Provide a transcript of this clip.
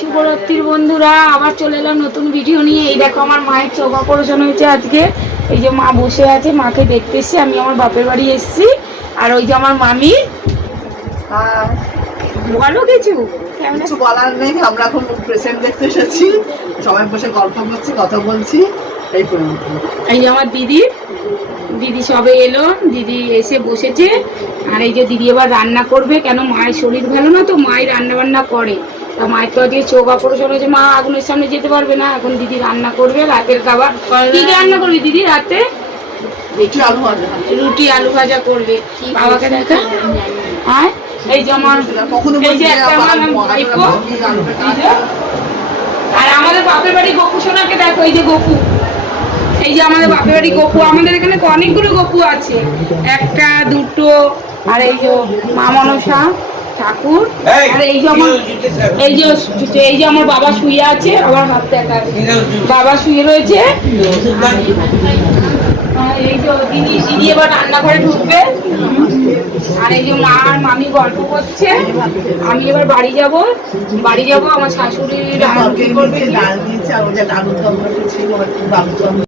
শুভরাত্রির বন্ধুরা, আবার চলে এলাম নতুন ভিডিও নিয়ে। এই দেখো আমার মায়ের চোখ অপারেশন হয়েছে আজকে। এই যে মা বসে আছে, মাকে দেখতে এসছি। আমি আমার বাপের বাড়ি এসছি। আর ওই যে আমার মামি। বলো কিছু। কিছু বলার নেই, আমরা এখন পেশেন্ট দেখতে এসেছি, সবাই বসে গল্প করছি, কথা বলছি, এই পর্যন্ত। এই যে আমার দিদি সবে এলো, দিদি এসে বসেছে। আর এই যে দিদি এবার রান্না করবে, কেন মায়ের শরীর ভালো না তো, মায়ের রান্না বান্না করে। তা মায়ের তো আজকে চোখ অপারেশন হয়েছে, মা আগুনের সামনে যেতে পারবে না। এখন দিদি রান্না করবে রাতের খাবার। কি রান্না করবে দিদি রাতে? রুটি আলু ভাজা করবে। বাবাকে দেখা। হ্যাঁ, এই যে আমার, এই যে একটা আমার ভাইপো। আর আমাদের বাপের বাড়ি গপু সোনাকে দেখো, এই যে গপু। এই যে আমাদের বাপের বাড়ি গপু। আমাদের এখানে তো অনেকগুলো গপু আছে, একটা দুটো। আর এই যে মা মনসা ঠাকুর। আর এই যে আমার, এই যে আমার বাবা শুয়ে আছে, আমার হাত দেখা, বাবা শুয়ে রয়েছে। এই যে দিদি এবার রান্নাঘরে ঢুকবে। আর এই যে মা আর মামি গল্প করছে। আমি এবার বাড়ি যাব আমার শাশুড়ি রান্না করবে।